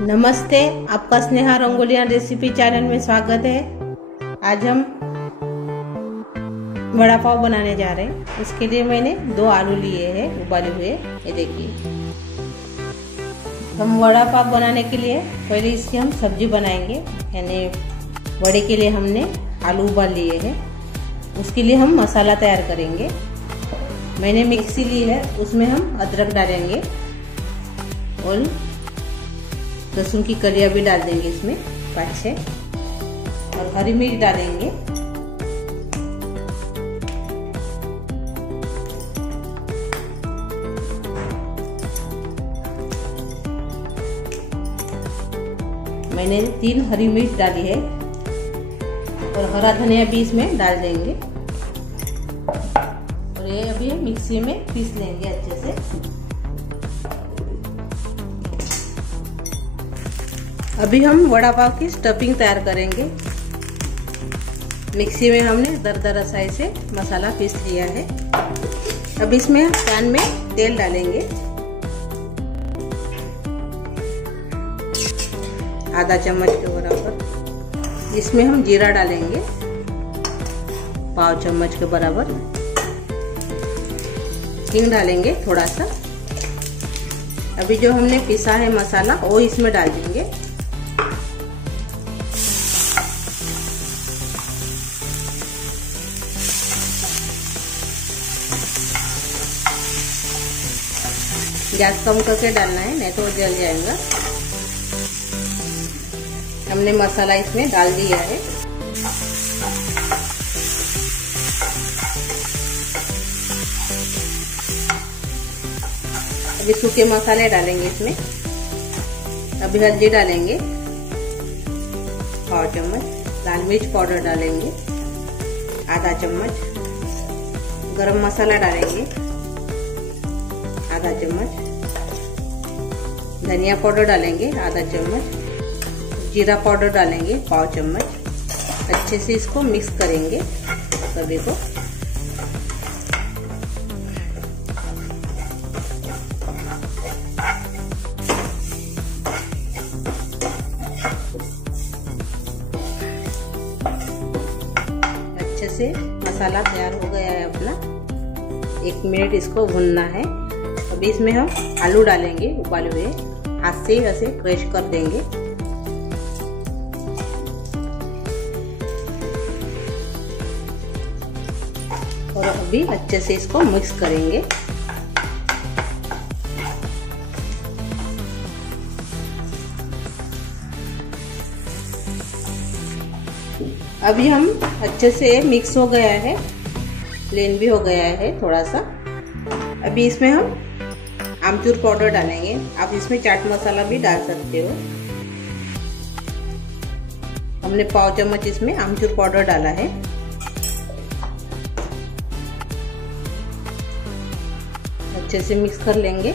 नमस्ते, आपका Sneha रंगोलिया recipe channel में स्वागत है। आज हम वड़ा पाव बनाने जा रहे हैं। इसके लिए मैंने 2 आलू लिए हैं उबाले हुए। ये देखिए, हम वड़ा पाव बनाने के लिए पहले इसकी हम सब्जी बनाएंगे। यानी वड़े के लिए हमने आलू उबाल लिए हैं। उसके लिए हम मसाला तैयार करेंगे। मैंने मिक्सी ली है, उसमें हम अदरक डालेंगे और लहसुन की कलियां भी डाल देंगे इसमें 5-6, और हरी मिर्च डालेंगे। मैंने 3 हरी मिर्च डाली है और हरा धनिया भी इसमें डाल देंगे। और ये अभी मिक्सी में पीस लेंगे अच्छे से। अभी हम वड़ा पाव की स्टफिंग तैयार करेंगे। मिक्सी में हमने दरदरा साइज से मसाला पीस लिया है। अब इसमें पैन में तेल डालेंगे, आधा चम्मच के बराबर। इसमें हम जीरा डालेंगे, पाव चम्मच के बराबर। हिंग डालेंगे थोड़ा सा। अभी जो हमने पिसा है मसाला वो इसमें डाल देंगे। गैस कम करके डालना है, नहीं तो वो जल जाएगा। हमने मसाला इसमें डाल दिया है। अभी सूखे मसाले डालेंगे इसमें। अभी हल्दी डालेंगे पाव चम्मच, लाल मिर्च पाउडर डालेंगे आधा चम्मच, गरम मसाला डालेंगे आधा चम्मच, धनिया पाउडर डालेंगे आधा चम्मच, जीरा पाउडर डालेंगे पाव चम्मच। अच्छे से इसको मिक्स करेंगे सभी को। अच्छे से मसाला तैयार हो गया है अपना। 1 मिनट इसको भूनना है। अभी इसमें हम आलू डालेंगे उबाले हुए। हाथ से ऐसे क्रश कर देंगे। और अभी अच्छे से इसको मिक्स करेंगे। अभी हम अच्छे से मिक्स हो गया है, प्लेन भी हो गया है थोड़ा सा। अभी इसमें हम आमचूर पाउडर डालेंगे। आप इसमें चाट मसाला भी डाल सकते हो। हमने पाव चम्मच इसमें आमचूर पाउडर डाला है। अच्छे से मिक्स कर लेंगे।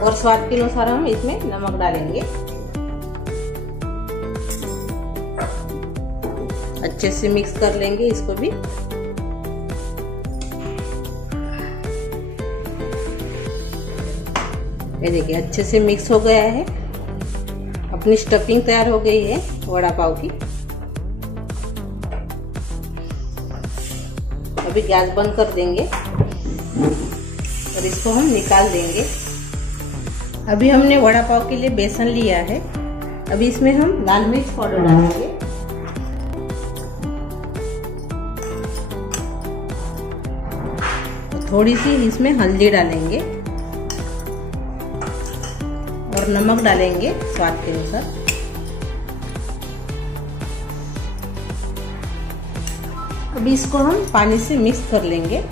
और स्वाद के अनुसार हम इसमें नमक डालेंगे। अच्छे से मिक्स कर लेंगे इसको भी। ये देखिए अच्छे से मिक्स हो गया है। अपनी स्टफिंग तैयार हो गई है वड़ा पाव की। अभी गैस बंद कर देंगे और इसको हम निकाल देंगे। अभी हमने वड़ा पाव के लिए बेसन लिया है। अभी इसमें हम लाल मिर्च पाउडर डालेंगे, थोड़ी सी इसमें हल्दी डालेंगे और नमक डालेंगे स्वाद के अनुसार। अभी इसको हम पानी से मिक्स कर लेंगे।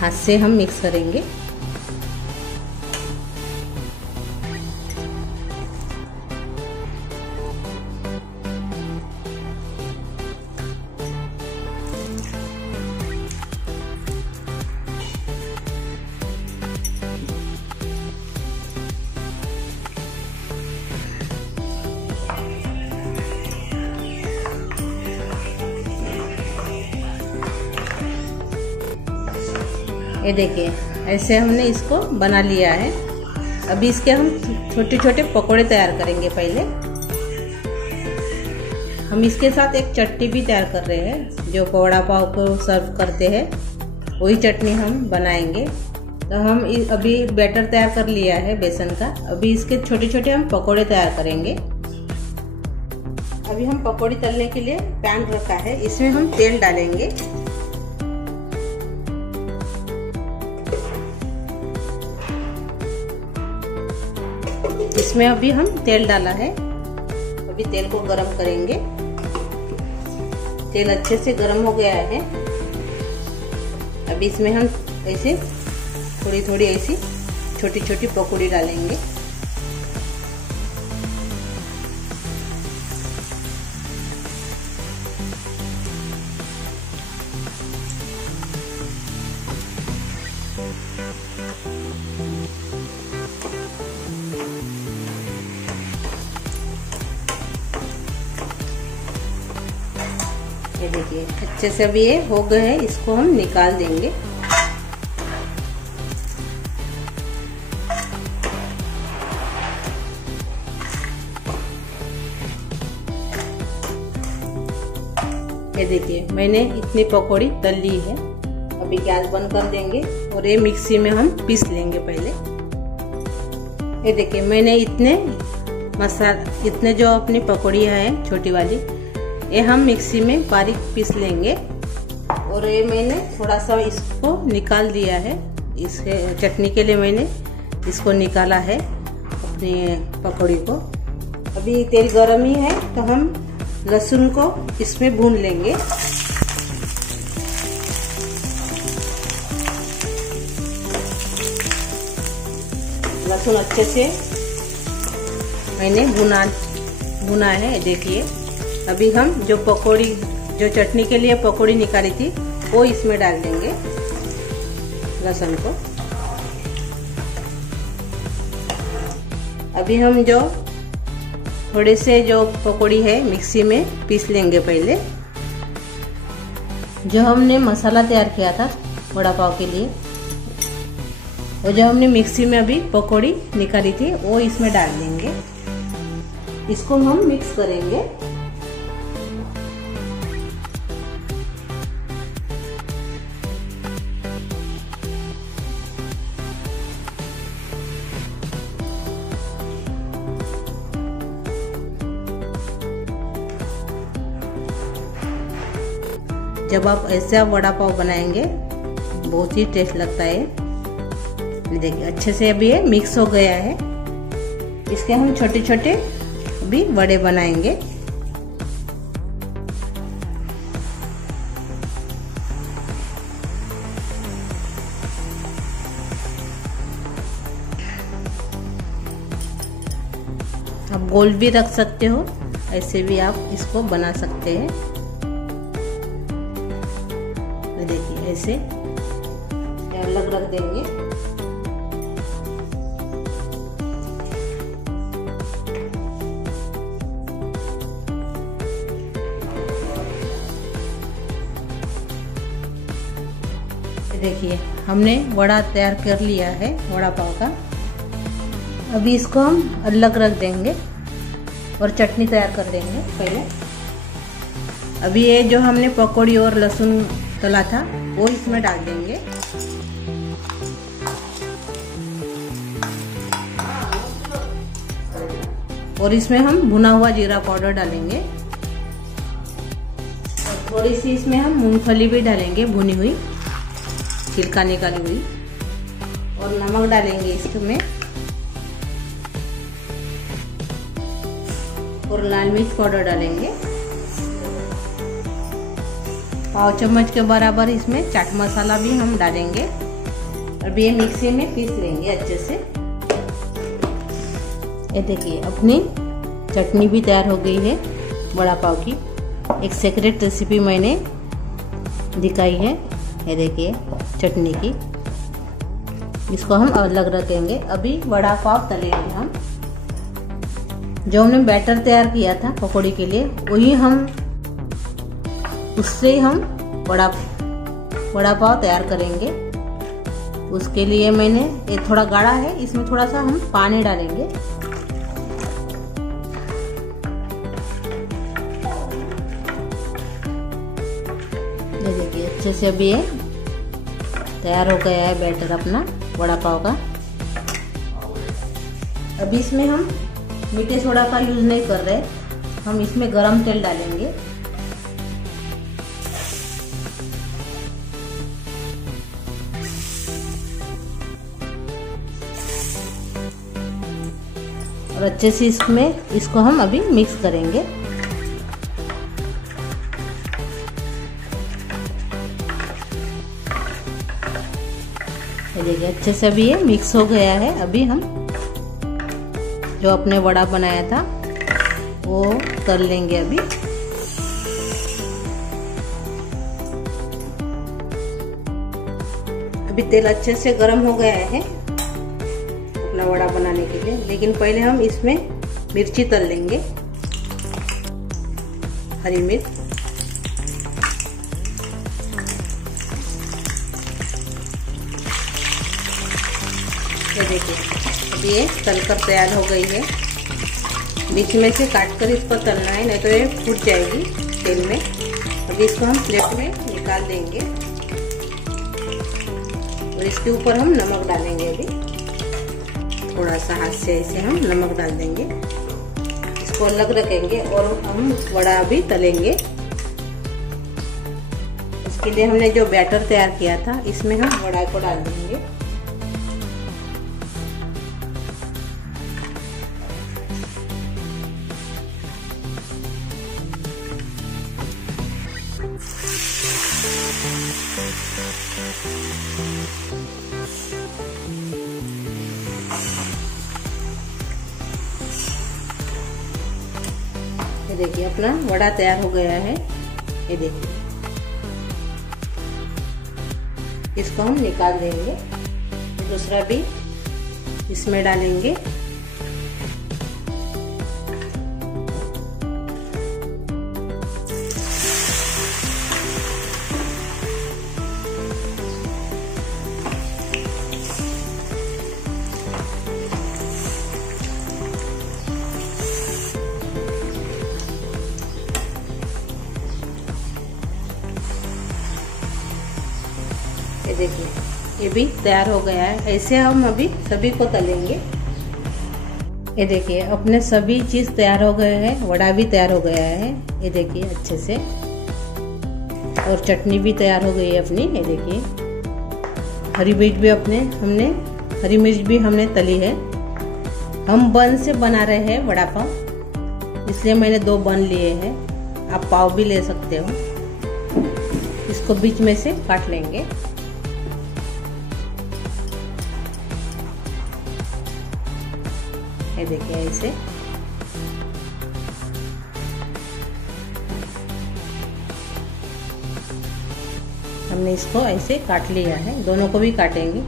हाथ से हम मिक्स करेंगे। ये देखिए ऐसे हमने इसको बना लिया है। अभी इसके हम छोटे छोटे पकोड़े तैयार करेंगे। पहले हम इसके साथ एक चटनी भी तैयार कर रहे हैं, जो वड़ा पाव को सर्व करते हैं वही चटनी हम बनाएंगे। तो हम अभी बैटर तैयार कर लिया है बेसन का। अभी इसके छोटे छोटे हम पकोड़े तैयार करेंगे। अभी हम पकोड़ी तलने के लिए पैन रखा है, इसमें हम तेल डालेंगे। इसमें अभी हम तेल डाला है। अभी तेल को गरम करेंगे। तेल अच्छे से गरम हो गया है। अभी इसमें हम ऐसे थोड़ी थोड़ी ऐसी छोटी छोटी पकौड़ी डालेंगे। ये देखिए अच्छे से अभी ये हो गए हैं, इसको हम निकाल देंगे। ये देखिए मैंने इतनी पकौड़ी तल ली है। अभी गैस बंद कर देंगे और ये मिक्सी में हम पीस लेंगे पहले। ये देखिए मैंने इतने जो अपनी पकौड़ियाँ हैं छोटी वाली, ये हम मिक्सी में बारीक पीस लेंगे। और ये मैंने थोड़ा सा इसको निकाल दिया है। इसके चटनी के लिए मैंने इसको निकाला है अपनी पकौड़ी को। अभी तेल गरम ही है तो हम लहसुन को इसमें भून लेंगे। लहसुन अच्छे से मैंने भुना है। देखिए अभी हम जो चटनी के लिए पकौड़ी निकाली थी वो इसमें डाल देंगे लहसुन को। अभी हम जो थोड़े से जो पकौड़ी है मिक्सी में पीस लेंगे पहले। जो हमने मसाला तैयार किया था वड़ा पाव के लिए, वो जो हमने मिक्सी में अभी पकौड़ी निकाली थी वो इसमें डाल देंगे। इसको हम मिक्स करेंगे। जब आप ऐसा वड़ा पाव बनाएंगे बहुत ही टेस्ट लगता है। देखिए अच्छे से अभी ये मिक्स हो गया है। इसके हम छोटे छोटे अभी वड़े बनाएंगे। आप गोल भी रख सकते हो, ऐसे भी आप इसको बना सकते हैं। देखिए ऐसे अलग रख देंगे। देखिए हमने वड़ा तैयार कर लिया है वड़ा पाव का। अभी इसको हम अलग रख देंगे और चटनी तैयार कर देंगे पहले। अभी ये जो हमने पकौड़ी और लहसुन तला था वो इसमें डाल देंगे। और इसमें हम भुना हुआ जीरा पाउडर डालेंगे। और थोड़ी सी इसमें हम मूंगफली भी डालेंगे भुनी हुई, छिलका निकाली हुई। और नमक डालेंगे इसमें और लाल मिर्च पाउडर डालेंगे। पाव चम्मच के बराबर इसमें चाट मसाला भी हम डालेंगे। और ये मिक्सी में पीस लेंगे अच्छे से। ये देखिए अपनी चटनी भी तैयार हो गई है वड़ा पाव की। एक सीक्रेट रेसिपी मैंने दिखाई है। ये देखिए चटनी की। इसको हम अलग रखेंगे। अभी वड़ा पाव तलेंगे हम। जो हमने बैटर तैयार किया था पकौड़ी के लिए वही हम उससे हम वड़ा पाव तैयार करेंगे। उसके लिए मैंने ये थोड़ा गाढ़ा है, इसमें थोड़ा सा हम पानी डालेंगे। ये देखिए अच्छे से अभी ये तैयार हो गया है बैटर अपना वड़ा पाव का। अभी इसमें हम मीठे सोडा का यूज नहीं कर रहे, हम इसमें गरम तेल डालेंगे। और अच्छे से इसको हम अभी मिक्स करेंगे। ये देखिए अच्छे से अभी ये मिक्स हो गया है। अभी हम जो अपने वड़ा बनाया था वो तल लेंगे। अभी तेल अच्छे से गर्म हो गया है अपना वड़ा बनाने के लिए, लेकिन पहले हम इसमें मिर्ची तल लेंगे, हरी मिर्च। ये देखिए अभी ये तलकर तैयार हो गई है। बीच में से काट कर इसको तलना है, नहीं तो ये फूट जाएगी तेल में। अभी इसको हम प्लेट में निकाल देंगे और इसके ऊपर हम नमक डालेंगे। अभी थोड़ा सा हाथ से ऐसे हम नमक डाल देंगे, इसको अलग रखेंगे और हम वड़ा भी तलेंगे। इसके लिए हमने जो बैटर तैयार किया था इसमें हम वड़ा को डाल देंगे। ये देखिए अपना वड़ा तैयार हो गया है। ये देखिए इसको हम निकाल देंगे, दूसरा भी इसमें डालेंगे। ये देखिए ये भी तैयार हो गया है। ऐसे हम अभी सभी को तलेंगे। ये देखिए अपने सभी चीज तैयार हो गए हैं, वड़ा भी तैयार हो गया है। ये देखिए अच्छे से, और चटनी भी तैयार हो गई है अपनी। ये देखिए हरी मिर्च भी हरी मिर्च भी हमने तली है। हम बन से बना रहे हैं वड़ा पाव, इसलिए मैंने 2 बन लिए हैं। आप पाव भी ले सकते हो। इसको बीच में से काट लेंगे। ये देखिए ऐसे हमने इसको ऐसे काट लिया है। दोनों को भी काटेंगे।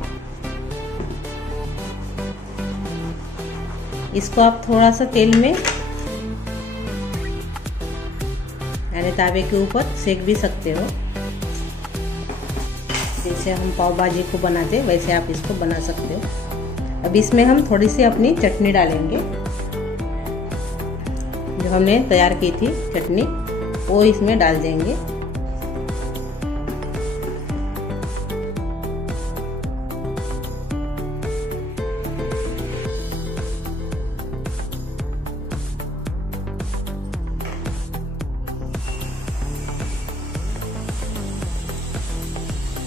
इसको आप थोड़ा सा तेल में यानी तावे के ऊपर सेक भी सकते हो। जैसे हम पाव भाजी को बनाते वैसे आप इसको बना सकते हो। अब इसमें हम थोड़ी सी अपनी चटनी डालेंगे, जो हमने तैयार की थी चटनी वो इसमें डाल देंगे।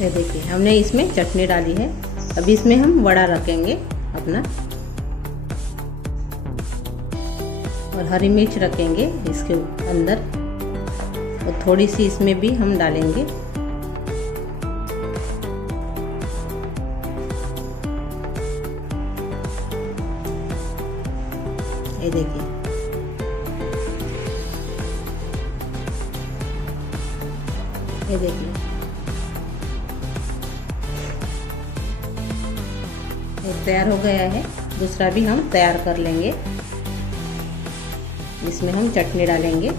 ये देखिए हमने इसमें चटनी डाली है। अब इसमें हम वड़ा रखेंगे अपना, और हरी मिर्च रखेंगे इसके अंदर, और थोड़ी सी इसमें भी हम डालेंगे। ये देखिए ये देखिए तैयार हो गया है। दूसरा भी हम तैयार कर लेंगे। इसमें हम चटनी डालेंगे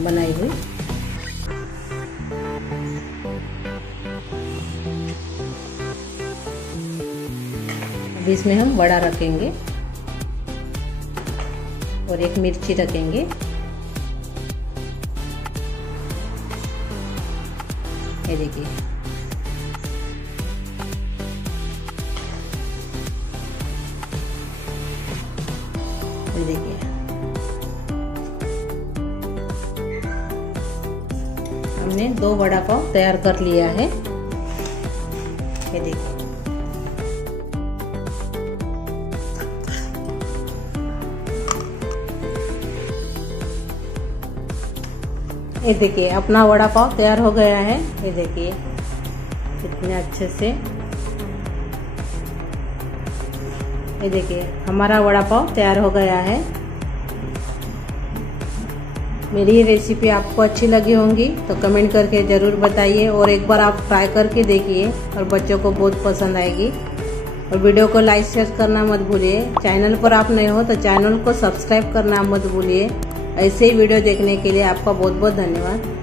बनाई हुई। अब इसमें हम वड़ा रखेंगे और एक मिर्ची रखेंगे। ये देखिए, ये देखिए हमने 2 वड़ा पाव तैयार कर लिया है। ये देखिए, ये देखिए अपना वड़ा पाव तैयार हो गया है। ये देखिए कितने अच्छे से, ये देखिए हमारा वड़ा पाव तैयार हो गया है। मेरी ये रेसिपी आपको अच्छी लगी होंगी तो कमेंट करके ज़रूर बताइए और एक बार आप ट्राई करके देखिए और बच्चों को बहुत पसंद आएगी। और वीडियो को लाइक शेयर करना मत भूलिए। चैनल पर आप नए हो तो चैनल को सब्सक्राइब करना मत भूलिए। ऐसे ही वीडियो देखने के लिए आपका बहुत बहुत धन्यवाद।